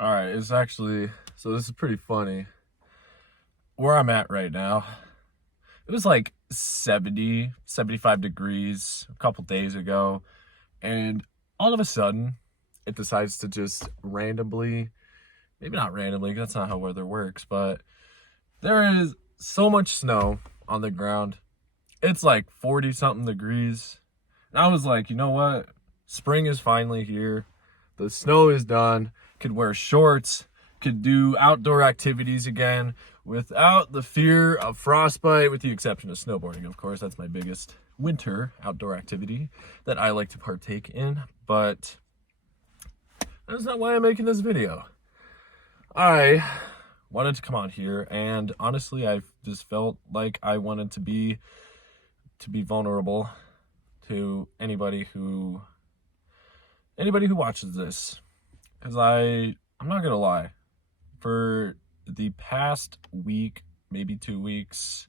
All right, it's actually so this is pretty funny. Where I'm at right now, it was like 70, 75 degrees a couple days ago, and all of a sudden, it decides to just randomly, maybe not randomly, 'cause that's not how weather works, but there is so much snow on the ground. It's like 40 something degrees. And I was like, you know what? Spring is finally here. The snow is done. Could wear shorts, could do outdoor activities again without the fear of frostbite, with the exception of snowboarding, of course. That's my biggest winter outdoor activity that I like to partake in. But that's not why I'm making this video. I wanted to come on here, and honestly, I've just felt like I wanted to be vulnerable to anybody who watches this, because I'm not gonna lie, for the past week, maybe 2 weeks,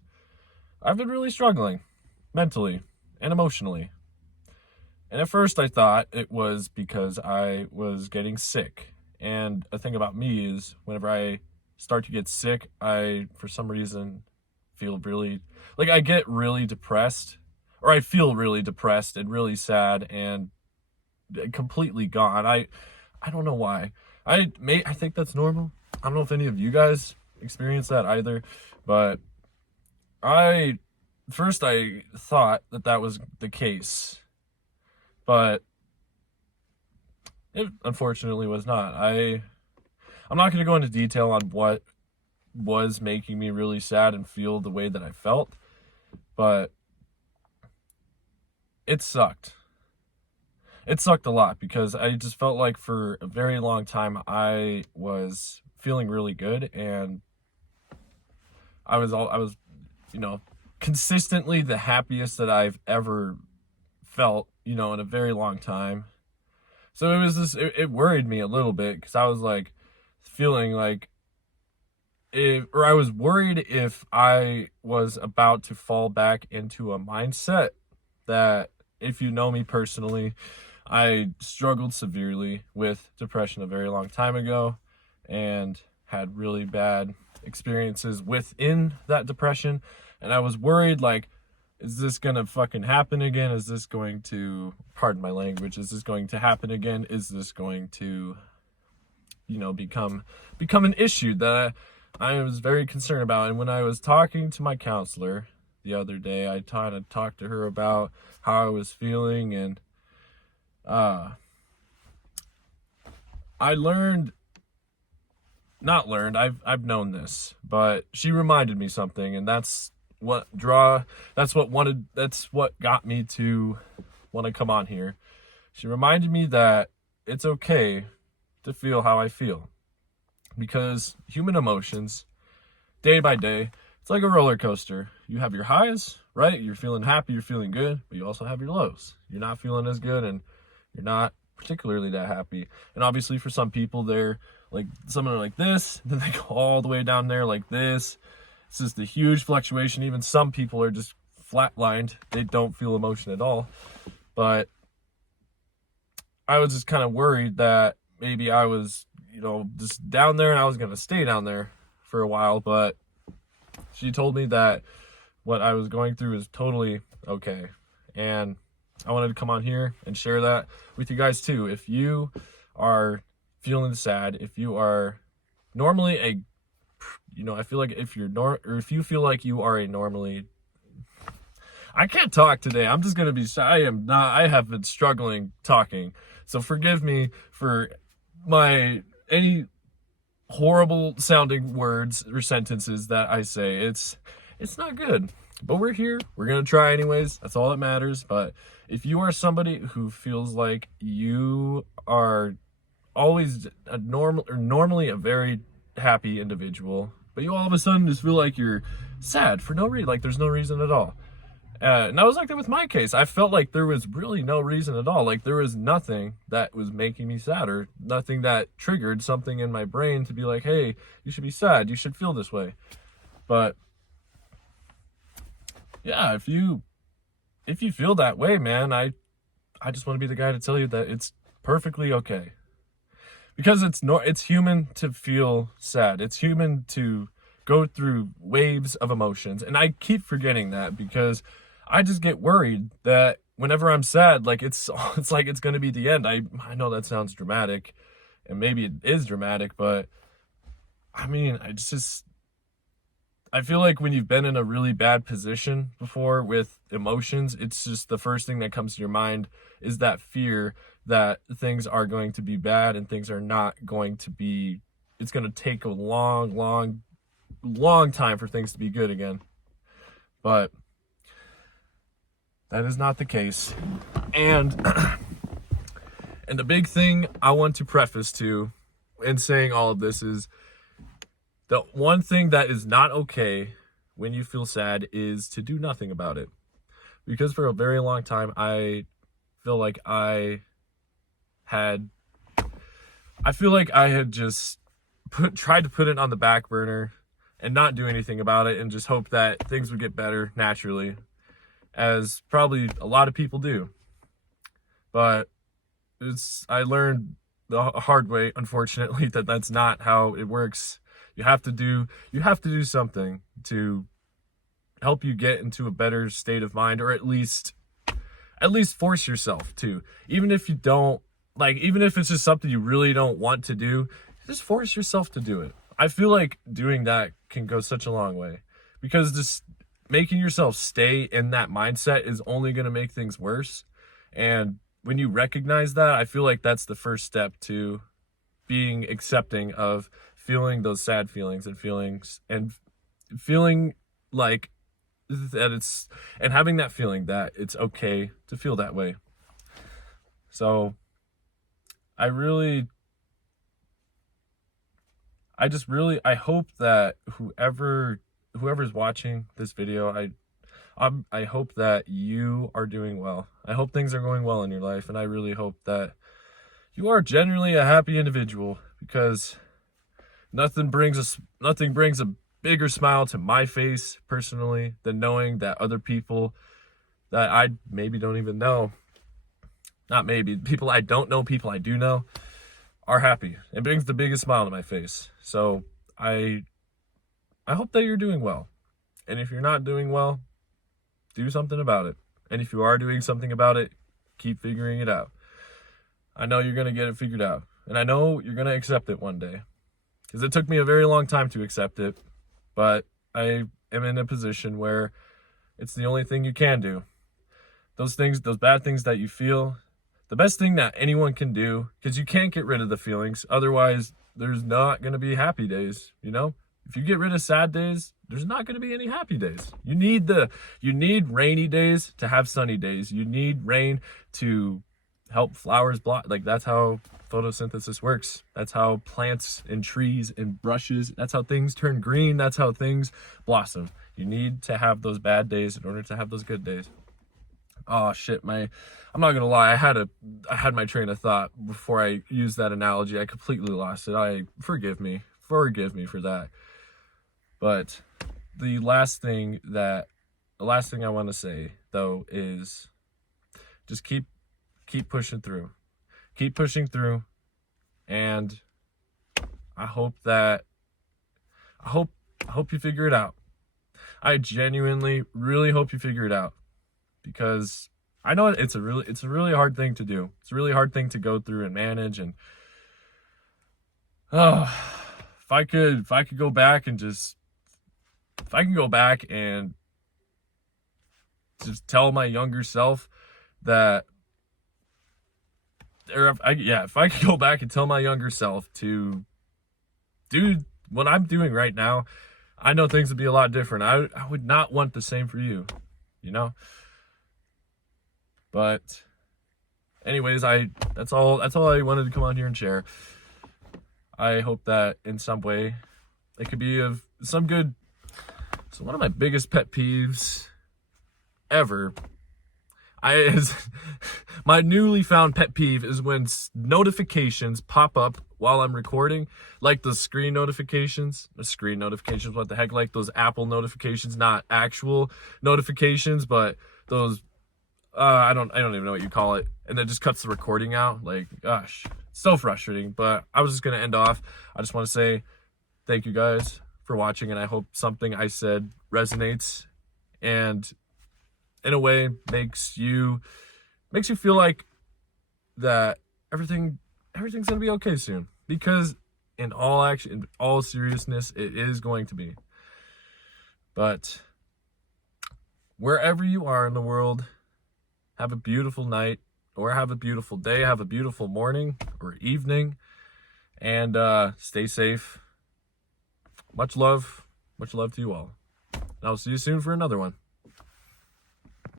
I've been really struggling mentally and emotionally. And at first I thought it was because I was getting sick. And a thing about me is whenever I start to get sick, I for some reason feel really, like, I get really depressed, or I feel really depressed and really sad and completely gone. I don't know why. I think that's normal. I don't know if any of you guys experience that either, but I first I thought that that was the case, but it unfortunately was not. I'm not going to go into detail on what was making me really sad and feel the way that I felt, but it sucked. It sucked a lot because I just felt like for a very long time I was feeling really good, and I was, you know, consistently the happiest that I've ever felt, in a very long time. So it worried me a little bit because I was like feeling like or I was worried if I was about to fall back into a mindset that, if you know me personally, I struggled severely with depression a very long time ago and had really bad experiences within that depression. And I was worried, like, is this gonna fucking happen again? Is this going to, pardon my language, is this going to happen again? Is this going to, become an issue that I was very concerned about? And when I was talking to my counselor the other day, I kind of talked to her about how I was feeling, and I learned, not learned, I've known this, but she reminded me something, and that's what got me to want to come on here. She reminded me that it's okay to feel how I feel, because human emotions, day by day, it's like a roller coaster. You have your highs, right? You're feeling happy, you're feeling good, but you also have your lows. You're not feeling as good, and you're not particularly that happy. And obviously for some people, they're like, some are like this, then they go all the way down there like this. It's just a huge fluctuation. Even some people are just flatlined. They don't feel emotion at all. But I was just kind of worried that maybe I was, just down there, and I was going to stay down there for a while. But she told me that what I was going through is totally okay. And I wanted to come on here and share that with you guys too. If you are feeling sad, if you are normally I feel like if or if you feel like you are a normally, I can't talk today. I'm just gonna be shy. I have been struggling talking. So forgive me for any horrible sounding words or sentences that I say. It's not good. But we're here. We're going to try anyways. That's all that matters. But if you are somebody who feels like you are always normally a very happy individual, but you all of a sudden just feel like you're sad for no reason, like there's no reason at all. And that was like that with my case. I felt like there was really no reason at all. Like there was nothing that was making me sad, or nothing that triggered something in my brain to be like, hey, you should be sad. You should feel this way. But yeah, if you feel that way, man, I just want to be the guy to tell you that it's perfectly okay. because it's human to feel sad. It's human to go through waves of emotions. And I keep forgetting that because I just get worried that whenever I'm sad, like it's like it's going to be the end. I know that sounds dramatic, and maybe it is dramatic, but I mean, I feel like when you've been in a really bad position before with emotions, it's just the first thing that comes to your mind is that fear that things are going to be bad and things are not going to be, it's going to take a long time for things to be good again. But that is not the case. And and the big thing I want to preface to in saying all of this is the one thing that is not okay when you feel sad is to do nothing about it. Because for a very long time, I feel like I had just tried to put it on the back burner and not do anything about it and just hope that things would get better naturally, as probably a lot of people do. But I learned the hard way, unfortunately, that that's not how it works. You have to do something to help you get into a better state of mind, or at least force yourself to. Even if you don't, like, even if it's just something you really don't want to do, just force yourself to do it. I feel like doing that can go such a long way, because just making yourself stay in that mindset is only going to make things worse. And when you recognize that, I feel like that's the first step to being accepting of feeling those sad feelings and feeling like that and having that feeling that it's okay to feel that way. So I hope that whoever's watching this video, I hope that you are doing well. I hope things are going well in your life, and I really hope that you are generally a happy individual, because nothing brings a bigger smile to my face personally than knowing that other people that I maybe don't even know, not maybe, people I don't know, people I do know, are happy. It brings the biggest smile to my face. So I hope that you're doing well. And if you're not doing well, do something about it. And if you are doing something about it, keep figuring it out. I know you're going to get it figured out. And I know you're going to accept it one day. Because it took me a very long time to accept it. But I am in a position where it's the only thing you can do. Those bad things that you feel, the best thing that anyone can do, because you can't get rid of the feelings. Otherwise, there's not going to be happy days, you know? If you get rid of sad days, there's not going to be any happy days. You need rainy days to have sunny days. You need rain to help flowers block. Like, that's how photosynthesis works. That's how plants and trees and brushes, that's how things turn green. That's how things blossom. You need to have those bad days in order to have those good days. Oh shit, I'm not gonna lie, I had my train of thought before I used that analogy. I completely lost it. Forgive me for that. But the last thing I want to say though is just keep pushing through. Keep pushing through, and I hope you figure it out. I genuinely really hope you figure it out, because I know it's a really hard thing to do. It's a really hard thing to go through and manage. And if I could go back and just tell my younger self that, if I could go back and tell my younger self to do what I'm doing right now, I know things would be a lot different. I would not want the same for you, you know? But anyways, that's all I wanted to come on here and share. I hope that in some way it could be of some good. So one of my biggest pet peeves ever, my newly found pet peeve is when notifications pop up while I'm recording, like the screen notifications, what the heck, like those Apple notifications, not actual notifications, but those I don't even know what you call it, and it just cuts the recording out. Like, gosh, so frustrating. But I was just gonna end off. I just want to say thank you guys for watching, and I hope something I said resonates and in a way makes you feel like that everything's gonna be okay soon, because in all seriousness, it is going to be. But wherever you are in the world, have a beautiful night, or have a beautiful day, have a beautiful morning or evening, and stay safe. Much love to you all. And I'll see you soon for another one.